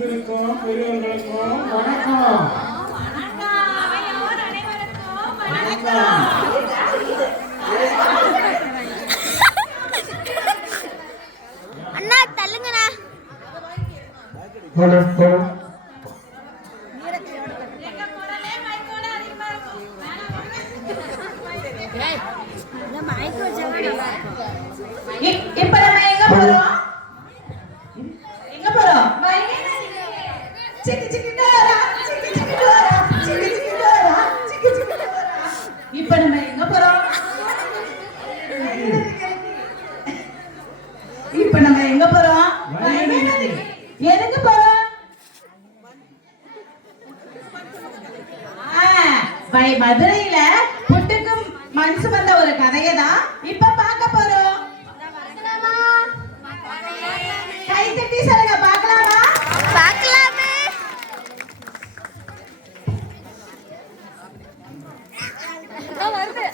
வந்திருக்கும் பெரியவர்களுக்கும் வணக்கம். அண்ணா தள்ளுங்கண்ணா. இப்ப நம்ம எங்க போறோம்? எங்க போறோம்? சிக்கி சிக்கி டோரா, சிக்கி சிக்கி டோரா, சிக்கி சிக்கி டோரா, சிக்கி சிக்கி டோரா. இப்ப நம்ம எங்க போறோம்? இப்ப நம்ம எங்க போறோம்? எதுக்கு போறோம்? மதுரையில புட்டுக்கும் மனசு வந்த ஒரு கதையை தான் இப்ப பார்க்க போறோம். கை தட்டி சொல்லுங்க பார்க்கலாமா? பார்க்கலாமே. வருது.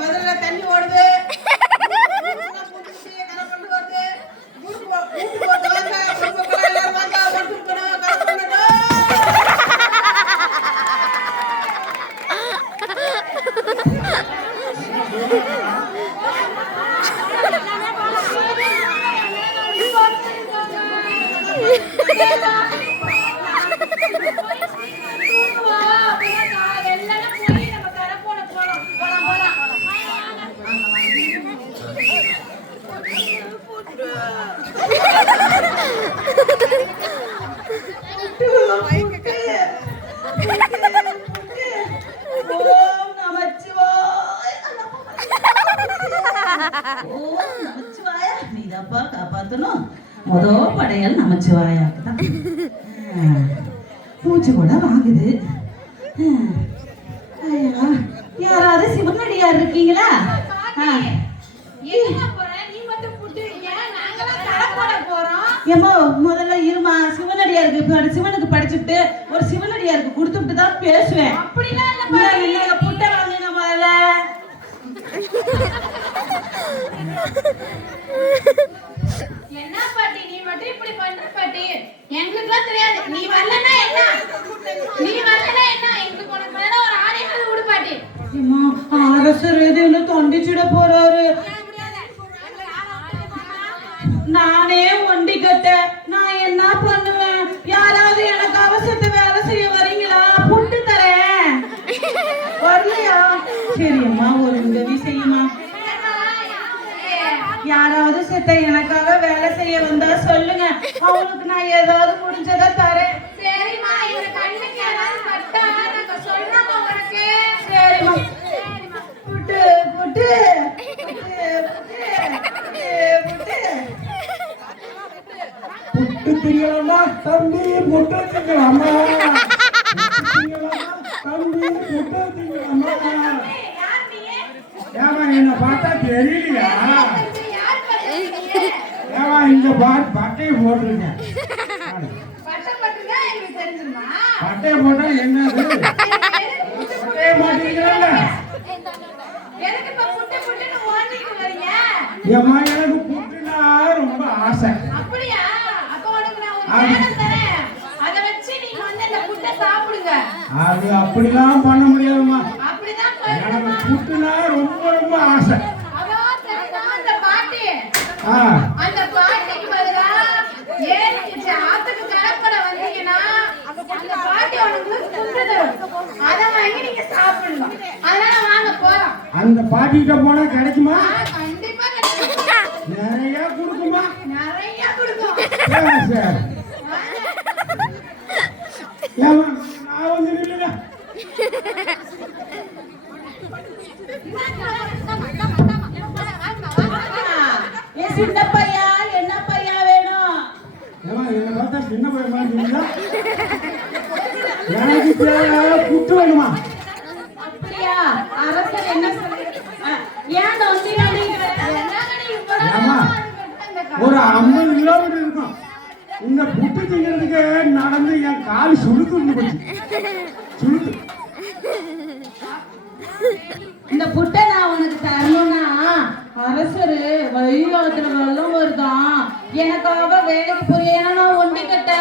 மதுரையில தண்ணி ஓடுது. முதல் படையல் நமச்சிவாயாக்கு தான். மூச்சு கூட வாங்குது. யாராவது சிவனடியார் இருக்கீங்களா? ஏமோ முதல்ல இருமா, சிவனடியாருக்கு சிவனுக்கு படிச்சுட்டு ஒரு சிவனடியாருக்கு கொடுத்துட்டு தான் பேசுவேன். அப்படிலாம் புட்டை வாங்குங்க முதல்ல. என்ன பாட்டி நீ மட்டும் இப்படி பண்ற பாட்டி? எங்களுக்குலாம் தெரியாது. நீ வரலன்னா என்ன? எங்களுக்கு உனக்கு மேல ஒரு ஆடையாவது விடு பாட்டி. அம்மா அரசர் எதுன்னு தொண்டிச்சிட போறாரு. நானே ஒண்டி கட்ட நான் என்ன பண்ணுவேன்? யாராவது எனக்கு அவசரத்தை வேலை செய்ய வரீங்களா? புட்டு தரேன். வரலையா? சரியம்மா ஒரு உதவி செய்யுமா. யாராவது செத்த எனக்காக வேலை செய்ய வந்தா சொல்லுங்க, அவங்களுக்கு நான் ஏதாவது முடிஞ்சதை தரேன். சரிம்மா, இவர கண்ணுக்கு ஏதாவது பட்டா நாங்க சொல்றோம் உங்களுக்கு. சரிம்மா. புட்டு புட்டு புட்டு திங்கலாமா தம்பி? புட்டு திங்கலாமா தம்பி? புட்டு திங்கலாமா? ஏமா என்ன பார்த்தா தெரியலையா? ஏமா இங்க பட்டையை போட்டுருங்க. பட்டையை போட்டா என்னது? பட்டையை போட்டுருக்கீங்களா? ஏமா எனக்கு புட்டுனா ரொம்ப ஆசை. அது அப்படிலாம் பண்ண முடியாதுமா. எனக்கு புட்டுனா ரொம்ப ரொம்ப ஆசை. அந்த பாட்டிக்கு பதிலா ஏறிச்சு ஆத்துக்கு கடப்பட வந்தீங்கன்னா அந்த பாட்டி உனக்கு புட்டு தரும். அதை வாங்கி நீங்க சாப்பிடணும். அதனால வாங்க போறோம். அந்த பாட்டிகிட்ட போனா கிடைக்குமா? கண்டிப்பா கிடைக்கும். நிறைய கொடுக்குமா? நிறைய கொடுக்கும். சரி. ஏமா நான் வந்து நில்லுங்க. சின்ன பையா என்ன பையா வேணும்? ஏமா என்ன பார்த்தா சின்ன பையன் மாதிரி எனக்கு புட்டு வேணுமா? அப்படியா? அரசர் என்ன சொல்லி ஏன் ஒரு 50 கிலோமீட்டர் இருக்கும். இந்த புட்டு திங்கிறதுக்கு நடந்து என் கால் சுழுக்கு போச்சு. சுழுக்கு. இந்த புட்டை நான் உனக்கு தரணும்னா அரசரு வழிகாலத்துல வெள்ளம் வருதான் எனக்காக வேலைக்கு போறிய. ஏன்னா நான் ஒண்டி கட்ட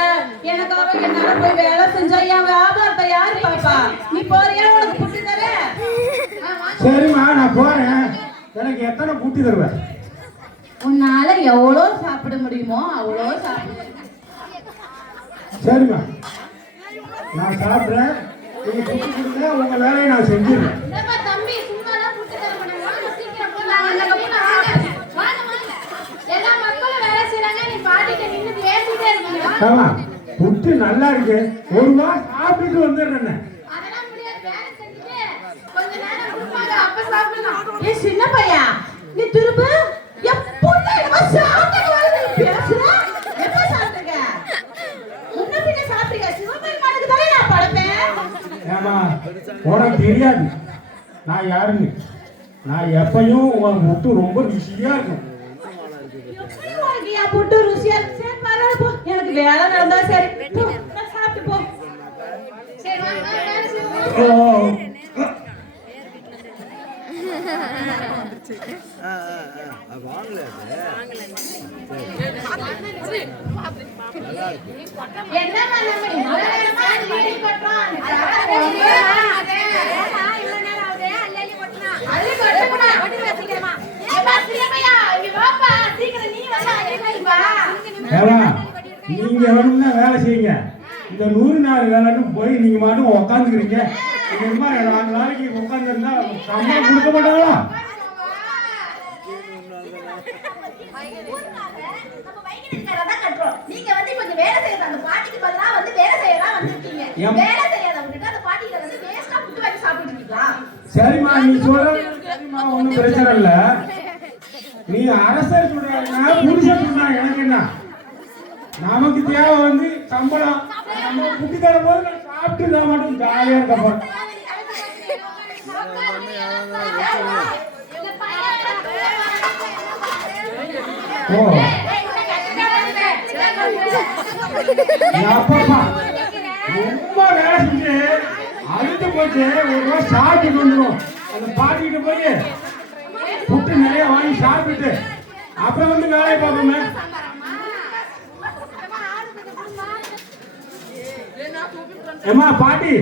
எனக்காக என்னால போய் வேலை செஞ்சா என் வியாபாரத்தை யாரு பாப்பா? நீ போறியா? உனக்கு புட்டு தர. சரிம்மா நான் போறேன். எனக்கு எத்தனை புட்டு தருவேன்? உன்னால எவ்வளோ சாப்பிட முடியுமோ அவ்வளோ சாப்பிடு. சரிம்மா நான் சாப்பிட்றேன். நீங்க புட்டு கொடுங்க, உங்க வேலையை நான் செஞ்சிடுறேன். என்னப்பா தம்பி சும்மாலாம் புட்டு தர மாட்டாங்க. வாங்க சீக்கிரம் போலாம். அந்த கப்புல வாங்க. வாங்க வாங்க. எல்லா மக்களும் வேலை செய்றாங்க. நீ பாட்டிட்ட நின்னு பேசிட்டே இருக்கீங்க. ஆமா புட்டு நல்லா இருக்கு. ஒரு வாரம் சாப்பிட்டுட்டு வந்துடுறேன். அதெல்லாம் முடியாது. வேலை செஞ்சுட்டு கொஞ்ச நேரம் கொடுப்பாங்க. அப்ப சாப்பிடலாம். ஏ சின்ன பையா, நீ திரும்ப எப்போது என்னமோ சாப்பிட்டு வந்து பேசுற? எப்போ சாப்பிட்டுக்க? முன்ன பின்ன சாப்பிட்டியா? சிவபெருமானுக்கு தானே நான் படைப்பேன். ஏமா உனக்கு தெரியாது நான் யாருன்னு. நான் எப்பயும் உன் புட்டு ரொம்ப ருசியா இருக்கும். உனக்கு என் புட்டு ருசியா இருக்கு. சரி பரவாயில்ல போ. எனக்கு வேலை நடந்தா சரி. போ, நான் சாப்பிட்டு போ. சரி வாங்க வேலை செய்வோம். ஓ என்னம்மா நம்ம இவ்வளவு நேரமா வீடு கட்டுறோம். அந்த காரை அள்ளி கொட்டக்கூடாது. ஏப்பா, சீக்கிரமா, இங்க வாப்பா. சீக்கிரம் நீ வந்தா என்னப்பா? ஏமா நீங்க வேணும்னா வேலை செய்யுங்க. இந்த 100 நாள் வேலைன்னு போய் நீங்க மட்டும் உக்காந்துக்கிறீங்க. இந்த மாதிரி 4 நாளைக்கு உட்காந்துருந்தா சம்பளம் கொடுக்க மாட்டாங்களா? நீங்க வந்து கொஞ்சம் வேலை செய்யறது அந்த பாட்டிக்கு பதிலா வந்து வேலை செய்யலாம் வந்திருக்கீங்க. வேலை செய்யறத விட்டுட்டு அந்த பாட்டியில வந்து வேஸ்டா புட்டு வாங்கி சாப்பிட்டு இருக்கீங்களா? சரிம்மா நீ சொல்ற சரிம்மா ஒன்றும் பிரச்சனை இல்லை. நீ அரசர் சொல்றாங்கன்னா புருஷன் சொன்னா எனக்கு என்ன? நமக்கு தேவை வந்து சம்பளம். நம்ம புட்டி தரும் போது நான் சாப்பிட்டு நான் மட்டும் ஜாலியா இருக்க போறேன். ஓ அப்பா ரொம்ப வேலை செஞ்சு அழுத்து போச்சு. ஒரு ரூபா சாப்பிட்டு வந்துடும். அந்த பாட்டிக்கிட்ட போய் புட்டு நிறைய வாங்கி சாப்பிட்டு அப்புறம் வந்து வேலையை பார்ப்போமே. ஏமா பாட்டி